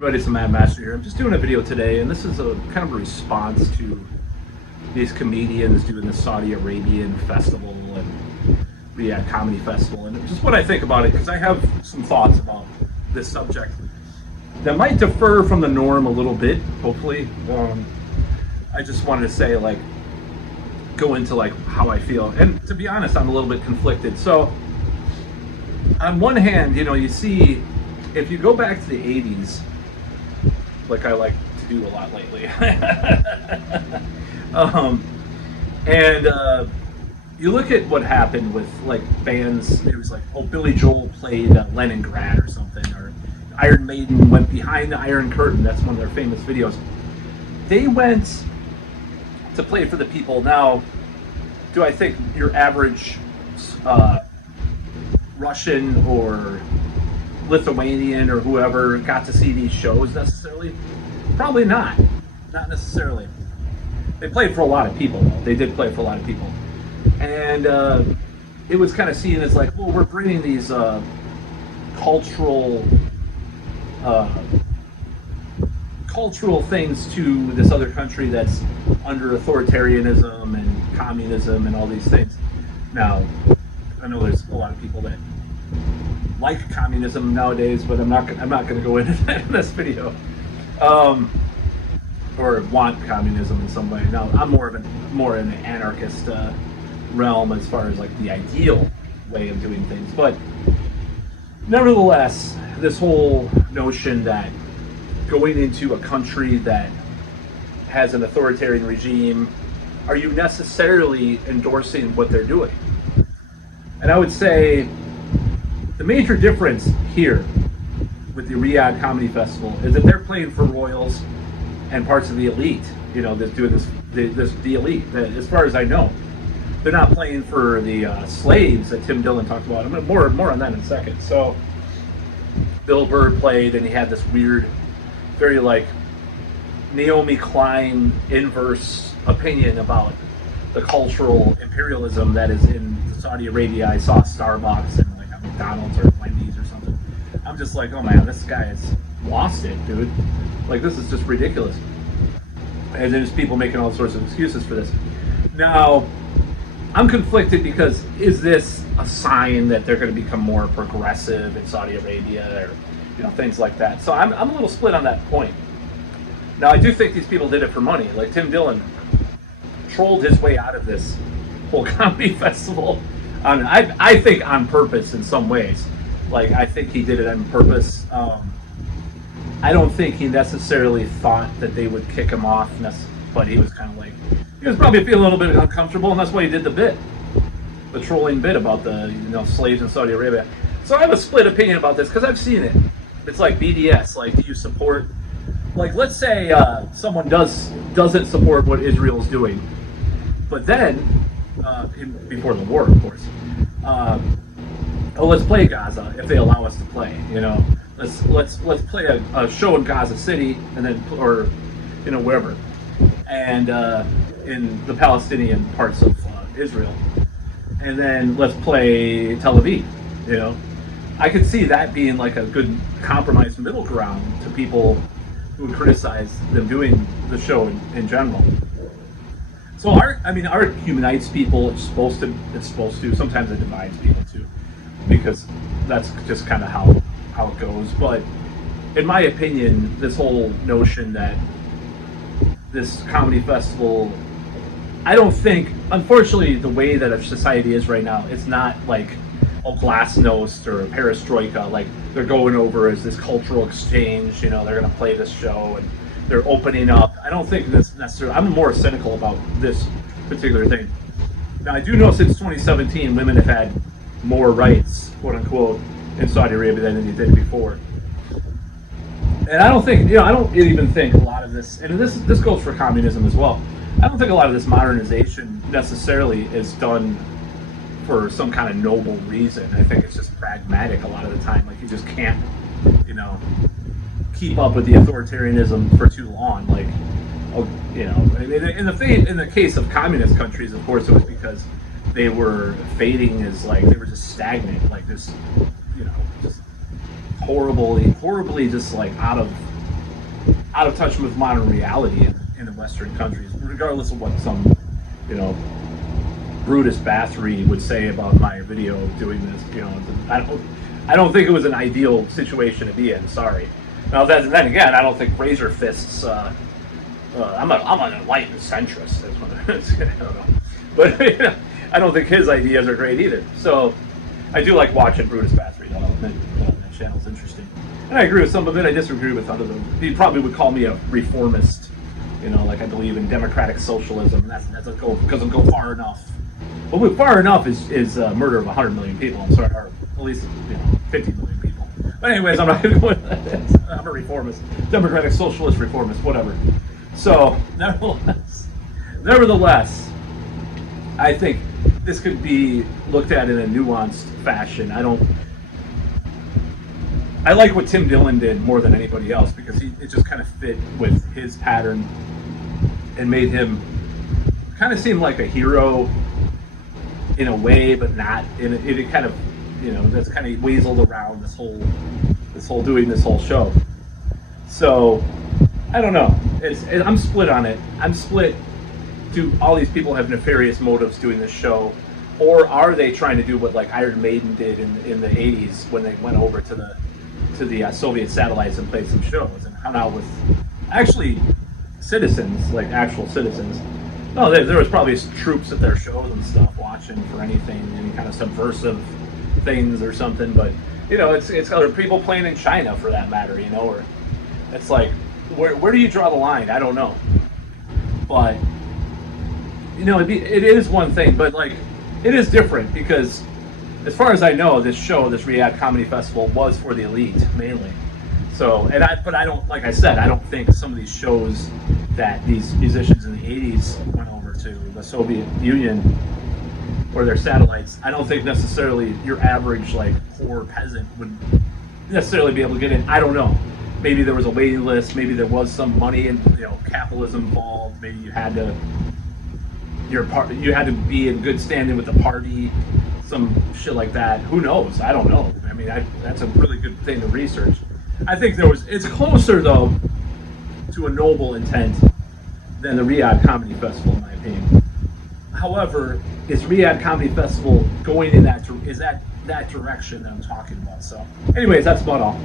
Everybody, it's the Mad Master here. I'm just doing a video today, and this is a kind of a response to these comedians doing the Saudi Arabian festival and Riyadh comedy festival, and just what I think about it, because I have some thoughts about this subject that might differ from the norm a little bit. Hopefully, I just wanted to say, go into how I feel, and to be honest, I'm a little bit conflicted. So, on one hand, you see, if you go back to the '80s. Like I like to do a lot lately. You look at what happened with bands. It was Billy Joel played Leningrad or something, or Iron Maiden went behind the Iron Curtain. That's one of their famous videos. They went to play for the people. Now, do I think your average Russian or Lithuanian or whoever got to see these shows necessarily? Probably not. Not necessarily. They played for a lot of people. They did play for a lot of people. And it was kind of seen as well, we're bringing these cultural things to this other country that's under authoritarianism and communism and all these things. Now, I know there's a lot of people that like communism nowadays, but I'm not going to go into that in this video, or want communism in some way. Now, I'm more in the anarchist realm as far as the ideal way of doing things. But nevertheless, this whole notion that going into a country that has an authoritarian regime, are you necessarily endorsing what they're doing? And I would say the major difference here with the Riyadh Comedy Festival is that they're playing for royals and parts of the elite. That's doing the elite. As far as I know, they're not playing for the slaves that Tim Dillon talked about. I'm gonna more on that in a second. So, Bill Burr played, and he had this weird, very Naomi Klein inverse opinion about the cultural imperialism that is in Saudi Arabia. I saw Starbucks and McDonald's or Wendy's or something. I'm just oh man, this guy has lost it, dude. This is just ridiculous. And there's people making all sorts of excuses for this. Now, I'm conflicted because is this a sign that they're going to become more progressive in Saudi Arabia or things like that? So I'm a little split on that point. Now, I do think these people did it for money. Tim Dillon trolled his way out of this whole comedy festival. I think on purpose in some ways. I think he did it on purpose. I don't think he necessarily thought that they would kick him off, but he was kind of he was probably feeling a little bit uncomfortable, and that's why he did the trolling bit about the slaves in Saudi Arabia. So I have a split opinion about this because I've seen it. It's like BDS. Do you support? Let's say someone doesn't support what Israel's doing, but then before the war, of course. Let's play Gaza if they allow us to play. Let's play a show in Gaza City, and then or wherever, and in the Palestinian parts of Israel, and then let's play Tel Aviv. I could see that being a good compromise middle ground to people who would criticize them doing the show in general. So art humanites people. It's supposed to. Sometimes it divides people too, because that's just kind of how it goes. But in my opinion, this whole notion that this comedy festival, I don't think, unfortunately, the way that our society is right now, it's not a glasnost or a perestroika. They're going over as this cultural exchange. They're going to play this show and they're opening up. I don't think this necessarily. I'm more cynical about this particular thing. Now, I do know since 2017, women have had more rights, quote unquote, in Saudi Arabia than they did before. And I don't think, I don't even think a lot of this, and this goes for communism as well. I don't think a lot of this modernization necessarily is done for some kind of noble reason. I think it's just pragmatic a lot of the time. You just can't, keep up with the authoritarianism for too long. In the case of communist countries, of course, it was because they were fading as they were just stagnant, just horribly just out of out of touch with modern reality in the Western countries, regardless of what some, you know, Brutus Bathory would say about my video doing this. You know, I don't think it was an ideal situation to be in. Sorry. Now then again, I don't think Razor Fist's. I'm an enlightened centrist. That's what I don't know, but you know, I don't think his ideas are great either. So I do like watching Brutus Bathory. Though. That channel's interesting, and I agree with some of it. I disagree with other them. He probably would call me a reformist. You know, like I believe in democratic socialism. That's doesn't go far enough. But far enough is murder of 100 million people. I'm sorry, or at least 50 million people. But anyways, I'm not going to go into that. I'm a reformist, democratic socialist reformist, whatever. So nevertheless, I think this could be looked at in a nuanced fashion. I like what Tim Dillon did more than anybody else because it just kind of fit with his pattern and made him kind of seem like a hero in a way, but not. It kind of, that's kind of weaseled around this whole doing this whole show. So I don't know. I'm split on it. I'm split. Do all these people have nefarious motives doing this show, or are they trying to do what like Iron Maiden did in the '80s when they went over to the Soviet satellites and played some shows and hung out with actually citizens, like actual citizens? No, there was probably troops at their shows and stuff watching for any kind of subversive things or something. But it's other people playing in China for that matter. Or it's like, where do you draw the line? I don't know. But it is one thing, but like it is different because, as far as I know, this Riyadh Comedy Festival was for the elite mainly. So, but I don't, like I said, I don't think some of these shows that these musicians in the '80s went over to the Soviet Union or their satellites, I don't think necessarily your average like poor peasant would necessarily be able to get in. I don't know. Maybe there was a waiting list. Maybe there was some money and capitalism involved. Maybe you had to be in good standing with the party, some shit like that. Who knows? I don't know. I mean, that's a really good thing to research. I think it's closer though to a noble intent than the Riyadh Comedy Festival, in my opinion. However, is Riyadh Comedy Festival going in that direction that I'm talking about? So, anyways, that's about all.